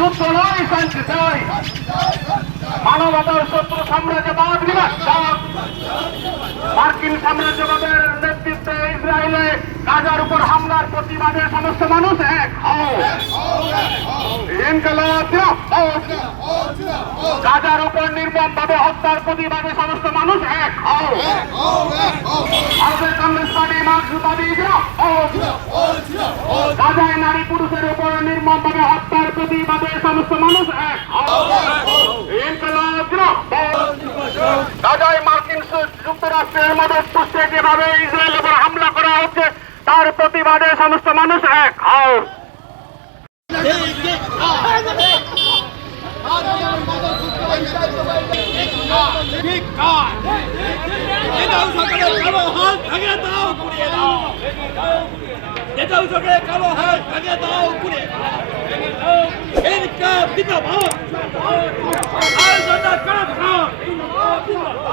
যুদ্ধ নয় শান্তি চাই মানবতার শত্রু সাম্রাজ্যবাদ বিনাশ মার্কিন সাম্রাজ্যবাদের নেতৃত্বে ইসরায়েলে গাজার উপর হামলার প্রতিবাদে সমস্ত মানুষ এক হও। গাজার উপর নির্মম ভাবে হত্যার প্রতিবাদে সমস্ত মানুষ এক হও। ভারতের কংগ্রেস পার্টি মার্ক্সবাদী। গাজায় নারী পুরুষের উপর নির্মম ভাবে হত্যার প্রতিবাদে সমস্ত মানুষ এক হও ইনকলাব জিন্দাবাদ। গাজায় মার্কিন যুক্তরাষ্ট্রের মদত পুষ্টে যেভাবে ইসরায়েলের উপর হামলা করা হচ্ছে, তার প্রতিবাদে সমস্ত মানুষ এক হও। নেতাও সরকারের কালো হাত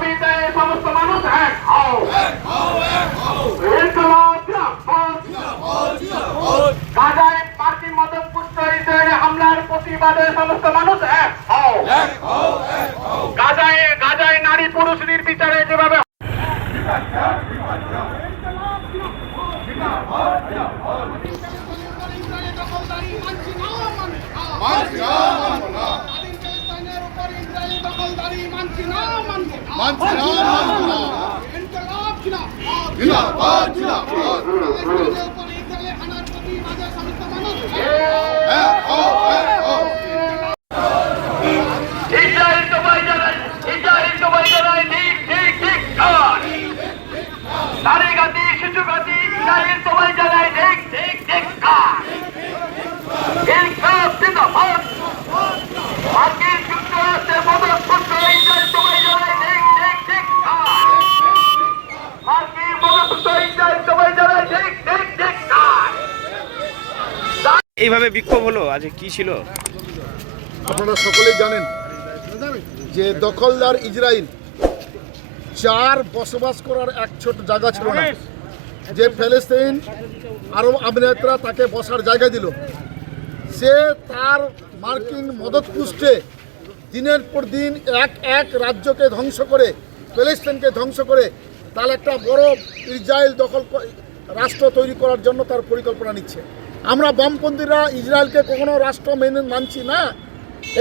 দাবিতে সমস্ত মানুষ এক হও। গাজায় মদত পুষ্ট হামলার প্রতিবাদে সমস্ত মানুষ এক হও। গাজায় গাজায় নারী পুরুষ নির্বিচারে যেভাবে ইসরায়েল এইভাবে বিক্ষোভ হলো? আজ কি ছিল? আপনারা সকলেই জানেন যে দখলদার ইসরায়েল চার বসবাস করার এক ছোট জায়গা ছিল না, যে ফেলেস্তিন আরব আমিরাতরা তাকে বসার জায়গা দিল। সে তার মার্কিন মদত পুষ্টে দিনের পর দিন এক এক রাজ্যকে ধ্বংস করে প্যালেস্টাইনকে ধ্বংস করে, তার একটা বড় ইসরায়েল দখল রাষ্ট্র তৈরি করার জন্য তার পরিকল্পনা নিচ্ছে। আমরা বামপন্থীরা ইসরায়েলকে কখনো রাষ্ট্র মেনে মানছি না।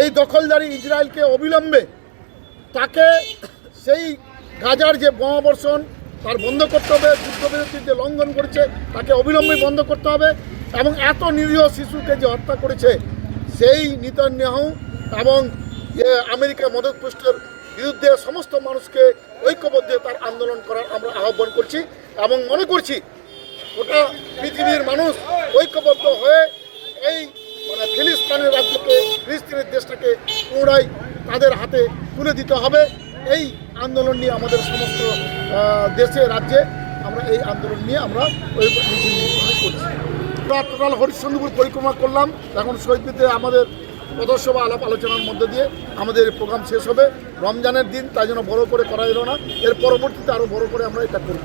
এই দখলদারি ইসরায়েলকে অবিলম্বে তাকে সেই গাজার যে বোমাবর্ষণ, তার বন্ধ করতে হবে যুদ্ধবিরতির যে লঙ্ঘন করেছে, তাকে অবিলম্বে বন্ধ করতে হবে এবং এত নিরীহ শিশুকে যে হত্যা করেছে, সেই নিতন্যাহ এবং আমেরিকা মদতপুষ্টের বিরুদ্ধে সমস্ত মানুষকে ঐক্যবদ্ধ তার আন্দোলন করার আমরা আহ্বান করছি এবং মনে করছি গোটা পৃথিবীর মানুষ ঐক্যবদ্ধ হয়ে এই মানে ফিলিস্তানের রাজ্যকে, ফিলিস্তিনের দেশটাকে পুনরায় তাদের হাতে তুলে দিতে হবে। এই আন্দোলন নিয়ে আমাদের সমস্ত দেশে, রাজ্যে আমরা এই আন্দোলন নিয়ে আমরা ওই আমরা টোটাল হরিশ্চন্দ্রপুর পরিক্রমা করলাম। এখন শহীদবিতে আমাদের পদসভা আলাপ আলোচনার মধ্যে দিয়ে আমাদের প্রোগ্রাম শেষ হবে। রমজানের দিন, তাই জন্য বড় করে করা এলো না। এর পরবর্তীতে আরও বড় করে আমরা এটা করব।